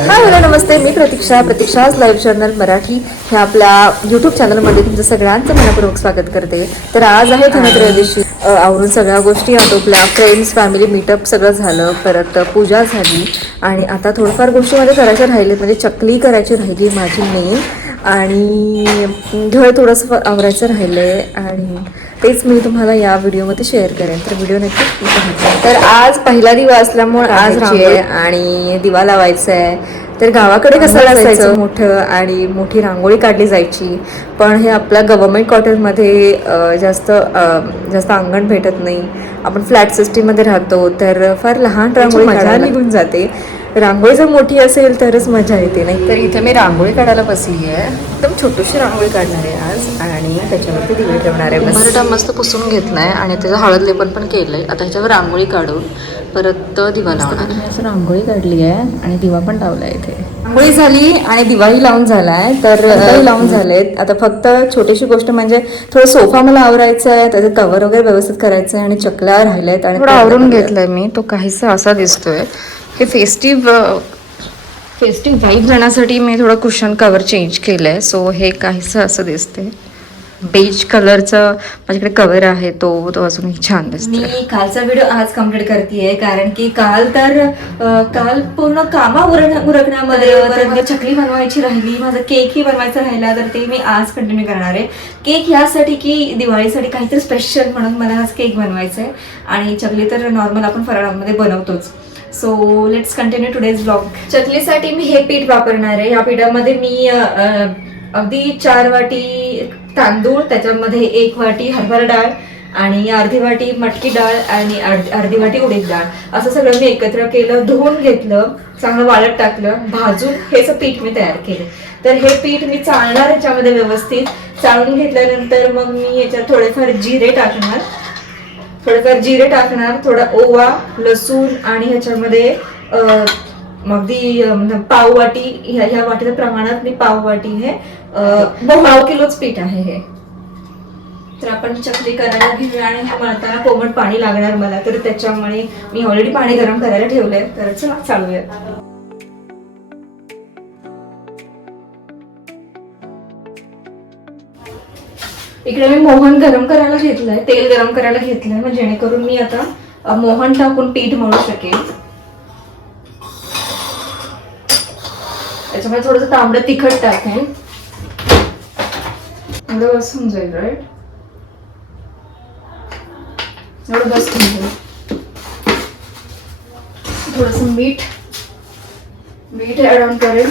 Hi hello नमस्ते, मी प्रतीक्षाज live channel Marathi ह्या आपल्या YouTube चॅनलमध्ये तुमचं सगळ्यांचं मनपूर्वक स्वागत करते. तर आज आहे धनत्रयोदशी. आवरून सगळ्या गोष्टी आटोपल्या, फ्रेंड्स फॅमिली मीटअप सगळं झालं, परत पूजा झाली आणि आता थोडंफार गोष्टी माझ्या करायच्या राहिले, म्हणजे चकली करायची राहिली माझी मेन, आणि घर थोडंसं आवरायचं राहिलं आहे आणि तेच मी तुम्हाला या व्हिडिओमध्ये शेअर करेन. तर व्हिडिओ नक्की पहा. तर आज पहिला दिवा असल्यामुळे आज रांगोळी आणि दिवा लावायचा आहे. तर गावाकडे कसं असायचं, मोठं आणि मोठी रांगोळी काढली जायची, पण हे आपल्या गव्हर्मेंट क्वार्टरमध्ये जास्त अंगण भेटत नाही. आपण फ्लॅट सिस्टीममध्ये राहतो, तर फार लहान रांगोळी मजा निघून जाते. रांगोळी जर मोठी असेल तरच मजा येते, नाही तर इथे मी रांगोळी काढायला बसली आहे. एकदम छोटीशी रांगोळी काढणार आहे आज आणि त्याच्यावरती दिवे ठेवणार आहे. बरं मस्त पुसून घेतलाय आणि त्याचं हळद लेपन पण केलंय. आता ह्याच्यावर रांगोळी काढून परत दिवा लावणार. असं रांगोळी काढली आहे आणि दिवा पण लावलाय. इथे रांगोळी झाली आणि दिवाही लावून झालाय, तर लावून झालेत. आता फक्त छोटीशी गोष्ट म्हणजे थोडं सोफा मला आवरायचं आहे, त्याचं कव्हर वगैरे व्यवस्थित करायचं आहे आणि चकल्या राहिल्यात आणि थोडं आवरून घेतलंय मी. तो काहीसा असा दिसतोय. हे फेस्टिव्ह वाईब जाण्यासाठी मी थोडं कुशन कवर चेंज केलंय. सो हे काहीसं असं दिसते. बेज कलरचं माझ्याकडे कवर आहे, तो अजूनही छान दिसतो. मी कालचा व्हिडिओ आज कम्प्लीट करतेय, कारण की काल पूर्ण कामा उरकण्यामध्ये चकली बनवायची राहिली, माझा केकही बनवायचा राहिला, तर ते मी आज कंटिन्यू करणार आहे. केक यासाठी की दिवाळीसाठी काहीतरी स्पेशल म्हणून मला आज केक बनवायचा आहे आणि चकली तर नॉर्मल आपण फराळामध्ये बनवतोच. So let's continue today's blog. चकलीसाठी मी हे पीठ वापरणार आहे. या पिठामध्ये मी अगदी 4 वाटी तांदूळ, त्याच्यामध्ये 1 वाटी हरभरा डाळ आणि अर्धी वाटी मटकी डाळ आणि अर्धी वाटी उडीद डाळ, असं सगळं मी एकत्र केलं, धुवून घेतलं, चांगलं वाळत टाकलं, भाजून हेच पीठ मी तयार केलं. तर हे पीठ मी चाळणार याच्यामध्ये व्यवस्थित. चाळून घेतल्यानंतर मग मी याच्यात थोडेफार जिरे टाकणार, थोडा ओवा, लसूण आणि ह्याच्यामध्ये अगदी पाव वाटी, ह्या वाटीच्या प्रमाणात मी पाव वाटी हे 1.5 किलोच पीठ आहे हे. तर आपण चकली करायला घेऊया आणि हे मळताना कोमट पाणी लागणार मला, तर त्याच्यामुळे मी ऑलरेडी पाणी गरम करायला ठेवलंय. तर चला चालूया. इकडे मी मोहन गरम करायला घेतलंय, तेल गरम करायला घेतलंय, मग जेणेकरून मी आता मोहन टाकून पीठ मळू शकेल. त्याच्यामुळे थोडंसं तांबडं तिखट टाकेन, एवढं बस होऊन जाईल. राईट, एवढं बस होऊन जाईल. थोडंसं मीठ ऍड ऑन करेल.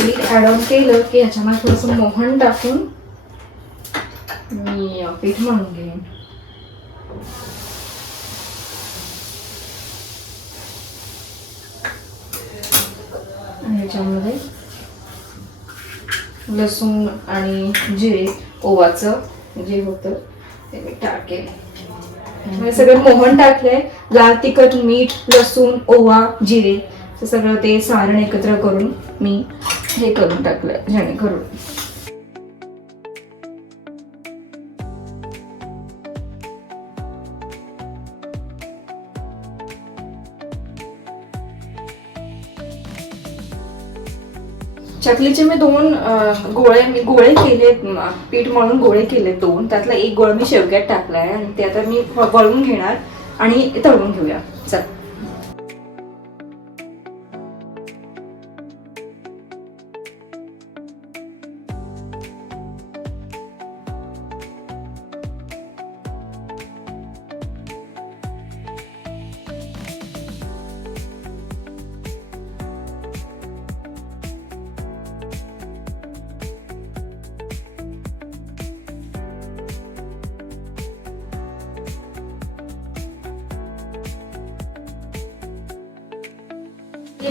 मीठ ऍड ऑन केलं की ह्याच्यामध्ये थोडंसं मोहन टाकून मी पीठ मळून घेईन. आणि याच्यामध्ये लसूण आणि जिरे, ओवाचं जे होतं ते मी टाकेल. सगळं मोहन टाकलंय, लाल तिखट, मीठ, लसूण, ओवा, जिरे, सगळं ते सारण एकत्र करून मी हे करून टाकलंय, जेणेकरून चकलीचे मी 2 गोळे केले, पीठ मळून गोळे केले 2. त्यातला एक गोळा मी शेवग्यात टाकलाय आणि ते आता मी वळून घेणार आणि तळून घेऊया. चल.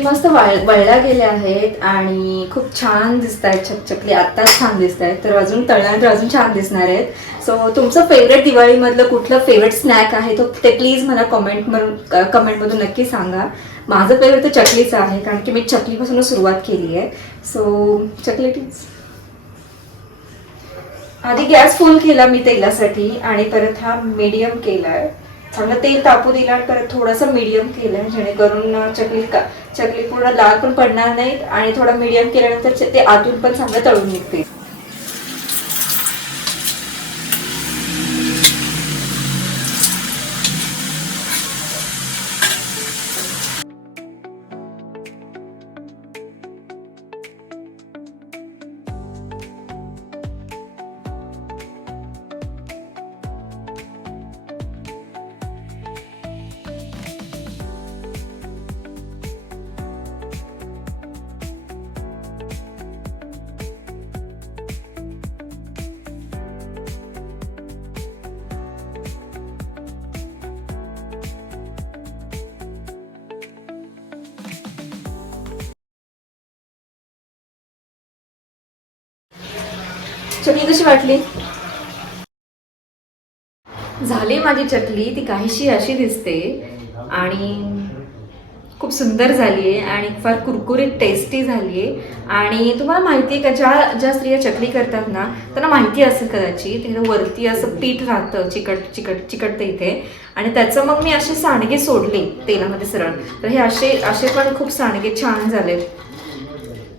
मस्त वळल्या गेल्या आहेत आणि खूप छान दिसत आहेत. चकली आत्ताच छान दिसत आहेत, तर अजून तळल्यानंतर अजून छान दिसणार आहेत. सो तुमचं फेवरेट दिवाळीमधलं कुठलं फेवरेट स्नॅक आहे तो ते प्लीज मला कमेंटमधून नक्की सांगा. माझं फेवरेट तर चकलीचं आहे, कारण की मी चकलीपासून सुरुवात केली आहे. सो चकली आधी गॅस फुल केला मी तेलासाठी आणि परत हा मीडियम केलाय चांगलं तेल तापू दिलं आणि परत थोडंसं मीडियम केलं जेणेकरून चकली पूर्ण लाल पण पडणार नाहीत आणि थोडं मीडियम केल्यानंतर ते आतून पण चांगलं तळून निघते. चकली कशी वाटली? झाली माझी चकली, ती काहीशी अशी दिसते आणि खूप सुंदर झाली आहे आणि फार कुरकुरीत टेस्टी झाली आहे. आणि तुम्हाला माहिती आहे का, ज्या स्त्रिया चकली करतात ना त्यांना माहिती असेल कदाचित, हे वरती असं पीठ राहतं चिकटतं इथे, आणि त्याचं मग मी असे सांडगे सोडले तेलामध्ये सरळ, तर हे असे पण खूप सांडगे छान झाले.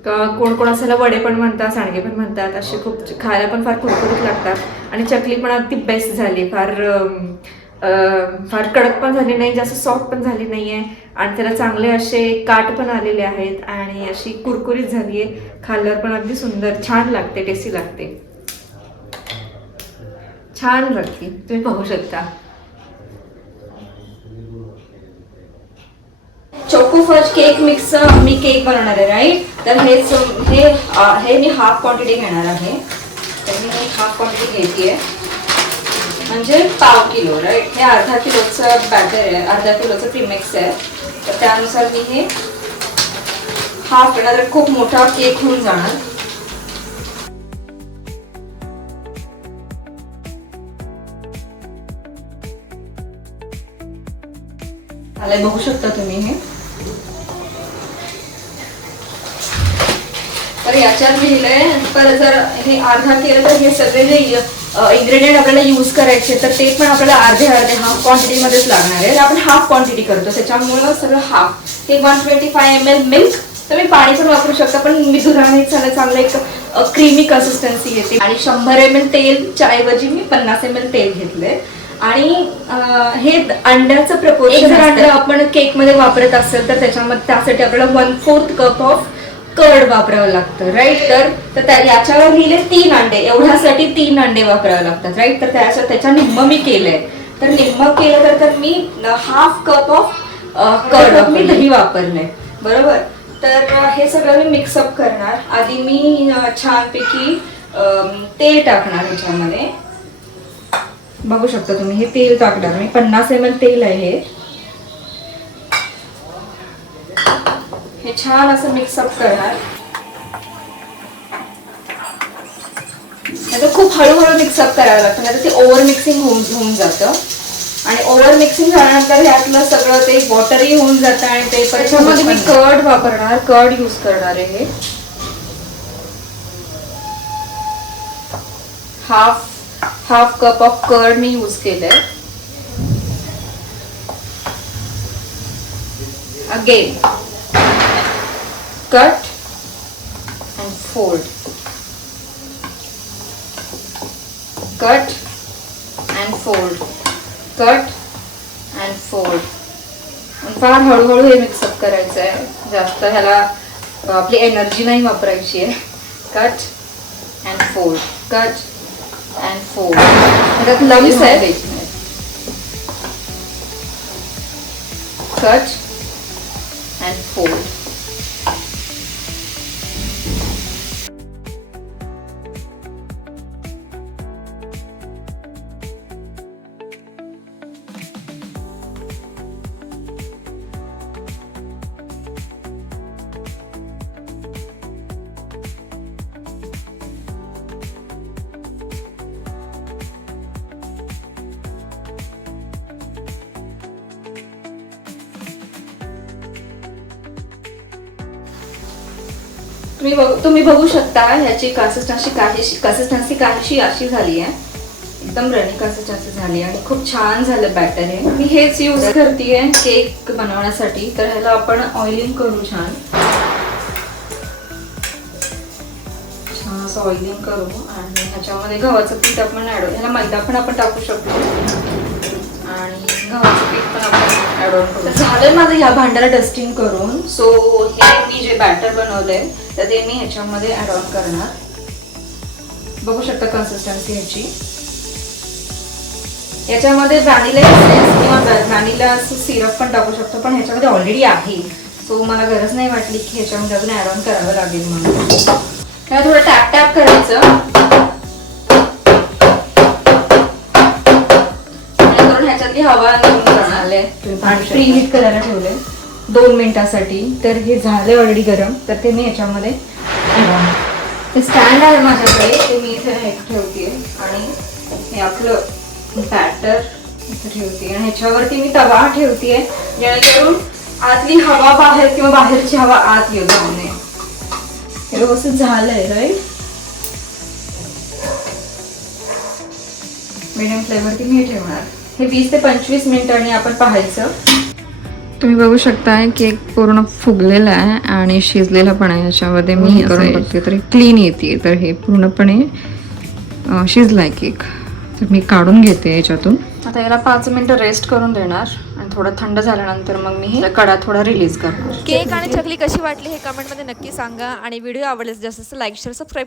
कोण कोण असायला वडे पण म्हणतात, सांडगे पण म्हणतात, असे खूप खायला पण फार कुरकुरीत लागतात. आणि चकली पण अगदी बेस्ट झाली, फार कडक पण झाली नाही, जास्त सॉफ्ट पण झाली नाहीये, आणि त्याला चांगले असे काट पण आलेले आहेत आणि अशी कुरकुरीत झाली आहे. खाल्ल्यावर पण अगदी सुंदर छान लागते, टेस्टी लागते, छान लागते, तुम्ही पाहू शकता. चोको फज केक मिक्स मी केक बनवणार आहे, राईट. तर हे मी हाफ क्वांटिटी घेणार आहे. तर मी हाफ क्वांटिटी घेते, म्हणजे पाव किलो, राईट. हे अर्धा किलोचं बॅटर आहे, अर्धा किलोचं प्रीमिक्स आहे. तर त्यानुसार मी हे हाफ केला तर खूप मोठा केक होऊन जाणार. बघू शकता तुम्ही हे. तर याच्यात मी लिहिलंय, पर जर हे अर्धा केलं तर हे सगळे जे इन्ग्रेडियंट आपल्याला यूज करायचे तर ते पण आपल्याला अर्धे हाफ क्वांटिटी मध्येच लागणार आहे. आपण हाफ क्वांटिटी करतो त्याच्यामुळे सगळं हाफ. हे 125 ml मिल्क, तुम्ही पाणी पण वापरू शकता, पण मी दुधाने चांगलं एक क्रीमी कन्सिस्टन्सी येते. आणि 100 ml तेलच्या ऐवजी मी 50 ml तेल घेतलंय. आणि हे अंड्याचं प्रपोर्शन, जर अंडा आपण केक मध्ये वापरत असेल तर त्यासाठी आपल्याला 1/4 कप ऑफ कर्ड वापरावं लागतं, राईट. तर याच्यावर लिहिले 3 अंडे, एवढ्यासाठी 3 अंडे वापरावे लागतात, राईट. तर त्याच्या निम्म मी केलंय. तर निम्म केलं तर मी हाफ कप ऑफ कर्ड मी दही वापरलंय, बरोबर. तर हे सगळं मी मिक्सअप करणार. आधी मी छानपैकी तेल टाकणार ह्याच्यामध्ये, बघू शकता तुम्ही. हे तेल टाकणार मी, 50 ml तेल आहे हे छान असं मिक्सअप करणार. आता खूप हळूहळू मिक्सअप करावं लागतं, नाही तर ते ओव्हर मिक्सिंग होऊन जातं. आणि ओव्हर मिक्सिंग झाल्यानंतर ह्यातलं सगळं ते वॉटरही होऊन जातं. आणि ते त्याच्यामध्ये मी कर्ड वापरणार, कर्ड यूज करणार आहे. हाफ कप ऑफ कर्ड मी यूज केलंय. Again cut and fold, cut and fold, cut and fold. फार हळूहळू हे मिक्सअप करायचं आहे, जास्त ह्याला आपली एनर्जी नाही वापरायची आहे. Cut and fold, cut and fold. त्यात लम्स आहे, कट अँड फोल्ड. तुम्ही बघू शकता ह्याची कन्सिस्टन्सी काहीशी अशी झाली आहे, एकदम रनिंग असं झाली आणि खूप छान झालं बॅटर हे. मी हेच यूज करतेय केक बनवण्यासाठी. तर ह्याला आपण ऑइलिंग करू छान असं ऑइलिंग करू आणि ह्याच्यामध्ये गव्हाचं पीठ आपण ह्याला मैदा पण आपण टाकू शकतो आणि गव्हाचं पीठ पण आपण ऍड ऑन करू. झालंय माझं ह्या भांड्याला डस्टिंग करून. सो हे मी जे बॅटर बनवलंय तर ते मी ह्याच्यामध्ये ऍड ऑन करणार. बघू शकता कन्सिस्टन्सी ह्याची. याच्यामध्ये व्हॅनिला एसेन्स किंवा व्हॅनिला सिरप पण टाकू शकतो, पण ह्याच्यामध्ये ऑलरेडी आहे. सो मला गरज नाही वाटली की ह्याच्यामध्ये अजून ऍड ऑन करावं लागेल म्हणून. त्याला थोडं टॅप टॅप करायचं जेणेकरून ह्याच्यातली हवा निघून जाणार आणि प्री हीट करायला ठेवले 2 मिनिटासाठी. तर हे झाले ऑलरेडी गरम. तर ते मी ह्याच्यामध्ये ते स्टँड आहे माझ्याकडे, ते मी इथे ठेवते आणि हे आपलं बॅटर इथे ठेवते आणि ह्याच्यावरती मी तवा ठेवते जेणेकरून आतली हवा बाहेर किंवा बाहेरची हवा आत येऊ जाऊ नये. हे व्यवस्थित झालंय राईट. मीडियम फ्लेवरती मी ठेवणार. हे 20 ते 25 मिनिटांनी आपण पाहायचं. तुम्ही बघू शकताय केक पूर्ण फुगलेला आहे आणि शिजलेला पण आहे. ह्याच्यामध्ये मी करून बघते तरी क्लीन येते. तर हे पूर्णपणे शिजलाय केक. तर मी काढून घेते याच्यातून. आता याला 5 मिनिटं रेस्ट करून देणार आणि थोडं थंड झाल्यानंतर मग मी कडा थोडा रिलीज करणार. केक आणि चकली कशी वाटली हे कमेंटमध्ये नक्की सांगा आणि व्हिडिओ आवडल्यास जास्त लाईक शेअर सबस्क्राईब करा.